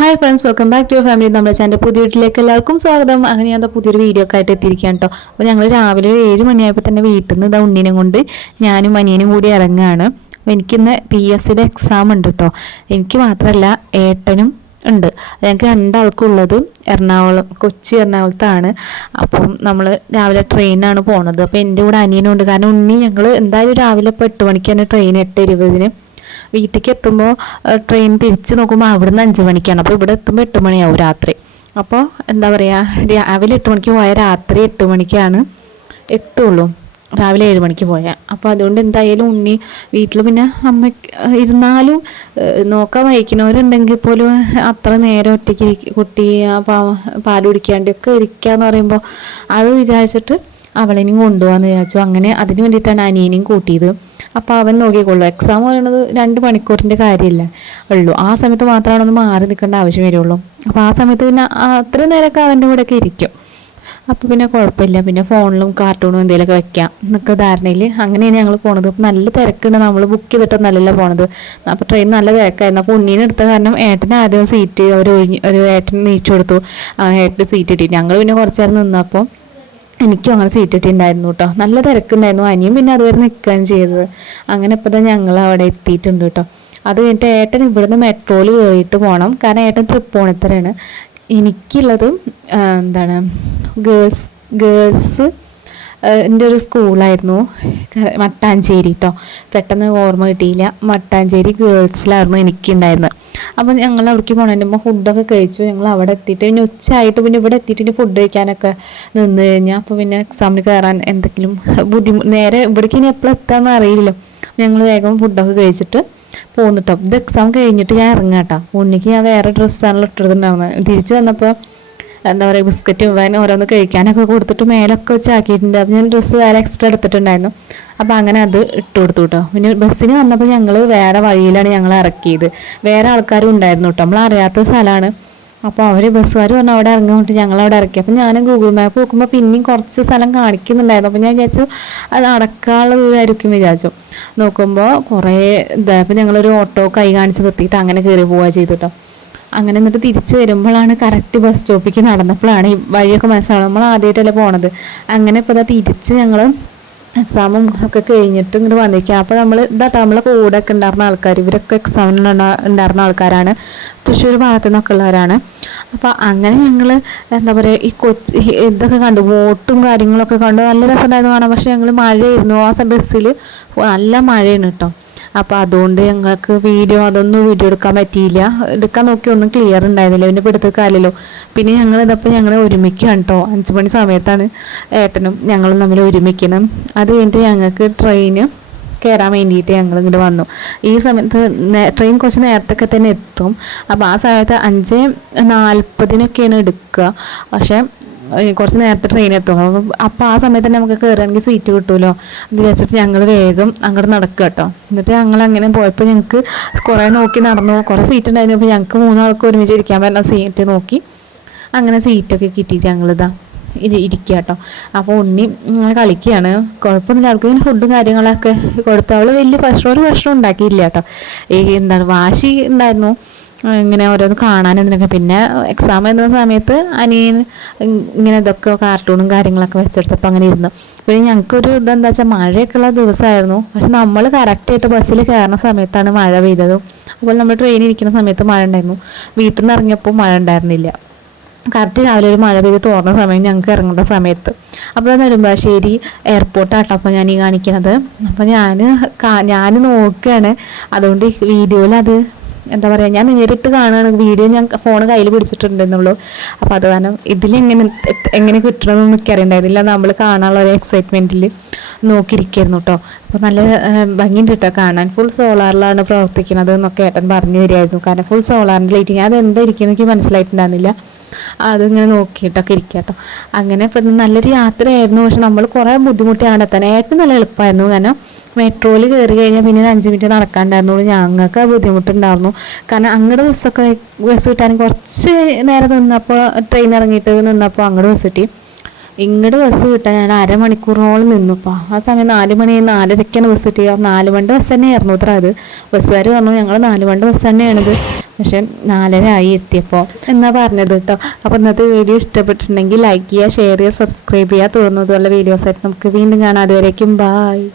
Hi friends welcome back to family നമ്മുടെ channel പുതിയ വീട്ടിലേക്ക് എല്ലാവർക്കും സ്വാഗതം. അങ്ങനെ ഞാൻ പുതിയൊരു വീഡിയോ ഒക്കെ ആയിട്ട് എത്തിയിരിക്കുകയാണ് കേട്ടോ അപ്പോൾ ഞങ്ങൾ രാവിലെ ഒരു ഏഴ് മണിയായപ്പോൾ തന്നെ വീട്ടിൽ നിന്ന് ഇതാ ഉണ്ണിനെ കൊണ്ട് ഞാനും അനിയനും കൂടി ഇറങ്ങുകയാണ് അപ്പോൾ എനിക്കിന്ന് പി എസ് സിയുടെ എക്സാം ഉണ്ട് കേട്ടോ എനിക്ക് മാത്രമല്ല ഏട്ടനും ഉണ്ട്. ഞങ്ങൾക്ക് രണ്ടാൾക്കുള്ളത് എറണാകുളം കൊച്ചി എറണാകുളത്താണ്. അപ്പം നമ്മൾ രാവിലെ ട്രെയിനാണ് പോണത്. അപ്പോൾ എന്റെ കൂടെ അനിയനും ഉണ്ട്. കാരണം ഉണ്ണി ഞങ്ങൾ എന്തായാലും രാവിലെ ഇപ്പോൾ എട്ട് മണിക്ക് ട്രെയിൻ എട്ട് ഇരുപതിന് വീട്ടിലേക്ക് എത്തുമ്പോൾ ട്രെയിൻ തിരിച്ച് നോക്കുമ്പോൾ അവിടുന്ന് അഞ്ച് മണിക്കാണ്. അപ്പോൾ ഇവിടെ എത്തുമ്പോൾ എട്ട് മണിയാവും രാത്രി. അപ്പോൾ എന്താ പറയുക രാവിലെ എട്ട് മണിക്ക് പോയാൽ രാത്രി എട്ട് മണിക്കാണ് എത്തുള്ളൂ. രാവിലെ ഏഴ് മണിക്ക് പോയാൽ അപ്പോൾ അതുകൊണ്ട് എന്തായാലും ഉണ്ണി വീട്ടിൽ പിന്നെ അമ്മ ഇരുന്നാലും നോക്കാൻ വഹിക്കുന്നവരുണ്ടെങ്കിൽ പോലും അത്ര നേരം ഒറ്റയ്ക്ക് കുട്ടി പാൽ കുടിക്കാണ്ടൊക്കെ ഇരിക്കുക എന്ന് പറയുമ്പോൾ അത് വിചാരിച്ചിട്ട് അവളെയും കൊണ്ടുപോകാന്ന് വിചാരിച്ചു. അങ്ങനെ അതിന് വേണ്ടിയിട്ടാണ് അനിയനെയും കൂട്ടിയത്. അപ്പോൾ അവൻ നോക്കിക്കോളൂ. എക്സാം പറയുന്നത് രണ്ട് മണിക്കൂറിന്റെ കാര്യമില്ല ഉള്ളൂ. ആ സമയത്ത് മാത്രമാണ് ഒന്ന് മാറി നിൽക്കേണ്ട ആവശ്യം വരുള്ളൂ. അപ്പോൾ ആ സമയത്ത് പിന്നെ അത്രയും നേരമൊക്കെ അവന്റെ കൂടെയൊക്കെ ഇരിക്കും. അപ്പോൾ പിന്നെ കുഴപ്പമില്ല. പിന്നെ ഫോണിലും കാർട്ടൂണും എന്തെങ്കിലുമൊക്കെ വെക്കാം എന്നൊക്കെ ധാരണയിൽ അങ്ങനെയാണ് ഞങ്ങൾ പോണത്. അപ്പം നല്ല തിരക്കുണ്ട്. നമ്മൾ ബുക്ക് ചെയ്തിട്ടൊന്നല്ലല്ലോ പോണത്. അപ്പോൾ ട്രെയിൻ നല്ല തിരക്കായിരുന്നു. അപ്പോൾ ഉണ്ണീനെ എടുത്ത കാരണം ഏട്ടന് ആദ്യം സീറ്റ് അവർ ഒഴിഞ്ഞ് ഒരു ഏട്ടൻ നീച്ചു കൊടുത്തു. അങ്ങനെ ഏട്ടൻ സീറ്റ് കിട്ടി ഞങ്ങൾ പിന്നെ കുറച്ചേരം നിന്നപ്പോൾ എനിക്കും അങ്ങനെ സീറ്റ് കിട്ടിയിട്ടുണ്ടായിരുന്നു കേട്ടോ നല്ല തിരക്കുണ്ടായിരുന്നു. അനിയും പിന്നെ അതുവരെ നിൽക്കുകയും ചെയ്തത്. അങ്ങനെ ഇപ്പോൾ തന്നെ ഞങ്ങൾ അവിടെ എത്തിയിട്ടുണ്ട് കേട്ടോ അത് കഴിഞ്ഞിട്ട് ഏട്ടൻ ഇവിടുന്ന് മെട്രോയിൽ കയറിയിട്ട് പോകണം കാരണം ഏട്ടൻ തൃപ്പൂണിത്തറയാണ്. എനിക്കുള്ളത് ആ, എന്താണ് ഗേൾസ് ഗേൾസ് എന്റെ ഒരു സ്കൂളായിരുന്നു. മട്ടാഞ്ചേരി കേട്ടോ പെട്ടെന്ന് ഓർമ്മ കിട്ടിയില്ല. മട്ടാഞ്ചേരി ഗേൾസിലായിരുന്നു എനിക്കുണ്ടായിരുന്നത് അപ്പം ഞങ്ങൾ അവിടേക്ക് പോകണതിന്റെ മുമ്പ് ഫുഡൊക്കെ കഴിച്ചു. ഞങ്ങൾ അവിടെ എത്തിയിട്ട് പിന്നെ ഉച്ചയായിട്ട് പിന്നെ ഇവിടെ എത്തിയിട്ട് പിന്നെ ഫുഡ് കഴിക്കാനൊക്കെ നിന്ന് കഴിഞ്ഞാൽ അപ്പോൾ പിന്നെ എക്സാമിന് കയറാൻ എന്തെങ്കിലും ബുദ്ധിമുട്ട് നേരെ ഇവിടേക്ക് ഇനി എപ്പോഴും എത്താമെന്ന് അറിയില്ലല്ലോ. ഞങ്ങൾ വേഗം ഫുഡൊക്കെ കഴിച്ചിട്ട് പോന്നിട്ടോ ഇത് എക്സാം കഴിഞ്ഞിട്ട് ഞാൻ ഇറങ്ങാട്ടോ ഉണ്ണിക്ക് ഞാൻ വേറെ ഡ്രസ്സാണല്ലോ ഇട്ടിട്ടുണ്ടാവുന്നത് തിരിച്ചു വന്നപ്പോൾ എന്താ പറയുക ബിസ്ക്കറ്റ് വാൻ ഓരോന്ന് കഴിക്കാനൊക്കെ കൊടുത്തിട്ട് മേലൊക്കെ വെച്ച് ആക്കിയിട്ടുണ്ട് അപ്പം ഞാൻ ഡ്രസ്സ് വേറെ എക്സ്ട്രാ എടുത്തിട്ടുണ്ടായിരുന്നു. അപ്പോൾ അങ്ങനെ അത് ഇട്ട് കൊടുത്തു കേട്ടോ പിന്നെ ബസ്സിന് വന്നപ്പോൾ ഞങ്ങൾ വേറെ വഴിയിലാണ് ഞങ്ങൾ ഇറക്കിയത്. വേറെ ആൾക്കാരും ഉണ്ടായിരുന്നു കേട്ടോ നമ്മൾ അറിയാത്ത സ്ഥലമാണ് അപ്പോൾ അവർ ബസ്സുകാർ പറഞ്ഞു അവിടെ ഇറങ്ങിയിട്ട് ഞങ്ങൾ അവിടെ ഇറക്കി. അപ്പം ഞാൻ ഗൂഗിൾ മാപ്പ് നോക്കുമ്പോൾ പിന്നെയും കുറച്ച് സ്ഥലം കാണിക്കുന്നുണ്ടായിരുന്നു. അപ്പോൾ ഞാൻ വിചാരിച്ചു അത് അടക്കാനുള്ള ദൂരമായിരിക്കും വിചാരിച്ചു. നോക്കുമ്പോൾ കുറേ ഇതായപ്പോൾ ഞങ്ങളൊരു ഓട്ടോ കൈ കാണിച്ച് നിർത്തിയിട്ട് അങ്ങനെ കയറി പോവുക ചെയ്തു കേട്ടോ അങ്ങനെ എന്നിട്ട് തിരിച്ചു വരുമ്പോഴാണ് കറക്റ്റ് ബസ് സ്റ്റോപ്പിലേക്ക് നടന്നപ്പോഴാണ് ഈ വഴിയൊക്കെ മനസ്സിലാവുന്നത്. നമ്മൾ ആദ്യമായിട്ടല്ലേ പോണത്. അങ്ങനെ ഇപ്പോൾ തിരിച്ച് ഞങ്ങൾ എക്സാമും ഒക്കെ കഴിഞ്ഞിട്ട് ഇങ്ങോട്ട് വന്നിരിക്കുക അപ്പോൾ നമ്മൾ ഇതാട്ടോ നമ്മളെ കൂടെ ഒക്കെ ഉണ്ടായിരുന്ന ആൾക്കാർ ഇവരൊക്കെ എക്സാമിന് ഉണ്ടായിരുന്ന ആൾക്കാരാണ്. തൃശ്ശൂർ ഭാഗത്തു നിന്നൊക്കെ ഉള്ളവരാണ്. അപ്പോൾ അങ്ങനെ ഞങ്ങൾ എന്താ പറയുക ഈ കൊച്ചി ഇതൊക്കെ കണ്ടു. ബോട്ടും കാര്യങ്ങളൊക്കെ കണ്ടു. നല്ല രസമുണ്ടായിരുന്നു കാണാൻ. പക്ഷേ ഞങ്ങൾ മഴയായിരുന്നു. ആ ബസ്സിൽ നല്ല മഴയാണ് കേട്ടോ. അപ്പോൾ അതുകൊണ്ട് ഞങ്ങൾക്ക് വീഡിയോ അതൊന്നും വീഡിയോ എടുക്കാൻ പറ്റിയില്ല. എടുക്കാൻ നോക്കി ഒന്നും ക്ലിയർ ഉണ്ടായിരുന്നില്ല. പിന്നെ പിടുത്ത കാലല്ലോ പിന്നെ ഞങ്ങൾ ഇതപ്പോൾ ഞങ്ങൾ ഒരുമിക്കുകയാണ് കേട്ടോ അഞ്ച് മണി സമയത്താണ് ഏട്ടനും ഞങ്ങളും തമ്മിൽ ഒരുമിക്കണം. അത് കഴിഞ്ഞിട്ട് ഞങ്ങൾക്ക് ട്രെയിന് കയറാൻ വേണ്ടിയിട്ട് ഞങ്ങൾ ഇങ്ങോട്ട് വന്നു. ഈ സമയത്ത് ട്രെയിൻ കുറച്ച് നേരത്തൊക്കെ തന്നെ എത്തും. അപ്പോൾ ആ സമയത്ത് അഞ്ച് നാൽപ്പതിനൊക്കെയാണ് എടുക്കുക. പക്ഷേ കുറച്ച് നേരത്തെ ട്രെയിൻ എത്തും. അപ്പം അപ്പോൾ ആ സമയത്ത് തന്നെ നമുക്ക് കയറുകയാണെങ്കിൽ സീറ്റ് കിട്ടുമല്ലോ എന്ന് വിചാരിച്ചിട്ട് ഞങ്ങൾ വേഗം അങ്ങോട്ട് നടക്കുക കേട്ടോ എന്നിട്ട് ഞങ്ങൾ അങ്ങനെ പോയപ്പോൾ ഞങ്ങൾക്ക് കുറേ നോക്കി നടന്നു. കുറേ സീറ്റ് ഉണ്ടായിരുന്നു. അപ്പോൾ ഞങ്ങൾക്ക് മൂന്നാൾക്ക് ഒരുമിച്ച് ഇരിക്കാൻ പറ്റുന്ന സീറ്റ് നോക്കി. അങ്ങനെ സീറ്റൊക്കെ കിട്ടിയിട്ട് ഞങ്ങളിതാ ഇത് ഇരിക്കുക കേട്ടോ അപ്പോൾ ഉണ്ണി കളിക്കുകയാണ് കുഴപ്പമൊന്നുമില്ല അവൾക്ക് ഇങ്ങനെ ഫുഡും കാര്യങ്ങളൊക്കെ കൊടുത്ത. അവൾ വലിയ പ്രശ്നം ഒരു പ്രശ്നം ഉണ്ടാക്കിയില്ല കേട്ടോ എന്താണ് വാശി ഉണ്ടായിരുന്നു. ഇങ്ങനെ ഓരോന്ന് കാണാനും പിന്നെ എക്സാം എഴുതുന്ന സമയത്ത് അനിയൻ ഇങ്ങനെ ഇതൊക്കെ കാർട്ടൂണും കാര്യങ്ങളൊക്കെ വെച്ചെടുത്തപ്പോൾ അങ്ങനെ ഇരുന്നു. പിന്നെ ഞങ്ങൾക്കൊരു ഇതെന്താ വെച്ചാൽ മഴയൊക്കെ ഉള്ള ദിവസമായിരുന്നു പക്ഷെ നമ്മൾ കറക്റ്റായിട്ട് ബസ്സിൽ കയറുന്ന സമയത്താണ് മഴ പെയ്തതും. അപ്പോൾ നമ്മൾ ട്രെയിനിൽ ഇരിക്കുന്ന സമയത്ത് മഴ ഉണ്ടായിരുന്നു. വീട്ടിൽ നിന്ന് ഇറങ്ങിയപ്പോൾ മഴ ഉണ്ടായിരുന്നില്ല. കറക്റ്റ് രാവിലെ ഒരു മഴ പെയ്ത് തോർന്ന സമയം ഞങ്ങൾക്ക് ഇറങ്ങേണ്ട സമയത്ത്. അപ്പോൾ നെടുമ്പാശ്ശേരി എയർപോർട്ടാട്ടോ അപ്പോൾ ഞാൻ ഈ കാണിക്കണത്. അപ്പോൾ ഞാൻ ഞാൻ നോക്കുകയാണ് അതുകൊണ്ട് വീഡിയോയിൽ അത് എന്താ പറയുക ഞാൻ നേരിട്ട് കാണുകയാണ് വീഡിയോ ഞാൻ ഫോൺ കയ്യിൽ പിടിച്ചിട്ടുണ്ടെന്നുള്ളൂ. അപ്പോൾ അത് കാരണം ഇതിലെങ്ങനെ എങ്ങനെ കിട്ടണമെന്ന് എനിക്കറിയണ്ടായിരുന്നില്ല നമ്മൾ കാണാനുള്ള ഒരു എക്സൈറ്റ്മെന്റിൽ നോക്കിയിരിക്കായിരുന്നു കേട്ടോ അപ്പോൾ നല്ല ഭംഗിയുണ്ട് കേട്ടോ കാണാൻ. ഫുൾ സോളാറിലാണ് പ്രവർത്തിക്കുന്നത് എന്നൊക്കെ ഏട്ടൻ പറഞ്ഞു തരികയായിരുന്നു. കാരണം ഫുൾ സോളാറിന്റെ ലൈറ്റിങ് അത് എന്താ ഇരിക്കുന്നത് എനിക്ക് മനസ്സിലായിട്ടുണ്ടായിരുന്നില്ല. അതിങ്ങനെ നോക്കിയിട്ടൊക്കെ ഇരിക്കുക കേട്ടോ അങ്ങനെ ഇപ്പം നല്ലൊരു യാത്രയായിരുന്നു. പക്ഷെ നമ്മൾ കുറേ ബുദ്ധിമുട്ടിയാണ് എത്താൻ ഏറ്റവും നല്ല എളുപ്പമായിരുന്നു. കാരണം മെട്രോയിൽ കയറി കഴിഞ്ഞാൽ പിന്നെ ഒരു അഞ്ച് മിനിറ്റ് നടക്കാണ്ടായിരുന്നുള്ളൂ. ഞങ്ങൾക്ക് ബുദ്ധിമുട്ടുണ്ടായിരുന്നു. കാരണം അങ്ങോട്ട് ബസ്സൊക്കെ ബസ് കിട്ടാൻ കുറച്ച് നേരം നിന്നപ്പോൾ ട്രെയിൻ ഇറങ്ങിയിട്ട് നിന്നപ്പോൾ അങ്ങോട്ട് ബസ് കിട്ടി. ഇങ്ങോട്ട് ബസ് കിട്ടാൻ ഞാൻ അരമണിക്കൂറോളം നിന്നു ഇപ്പോൾ ആ സമയം നാല് മണി നാലരയ്ക്കാണ് ബസ് കിട്ടിയത്. നാല് മണിന്റെ ബസ് തന്നെയായിരുന്നു അത്ര അത് ബസ്സുകാർ പറഞ്ഞു ഞങ്ങൾ നാല് ബസ് തന്നെയാണിത്. പക്ഷെ നാലര ആയി എത്തിയപ്പോൾ എന്നാ പറഞ്ഞത് കേട്ടോ അപ്പോൾ ഇന്നത്തെ വീഡിയോ ഇഷ്ടപ്പെട്ടിട്ടുണ്ടെങ്കിൽ ലൈക്ക് ചെയ്യുക ഷെയർ ചെയ്യുക സബ്സ്ക്രൈബ് ചെയ്യുക. വീഡിയോസ് വീഡിയോസായിട്ട് നമുക്ക് വീണ്ടും കാണാം. അതുവരേക്കും ബായ്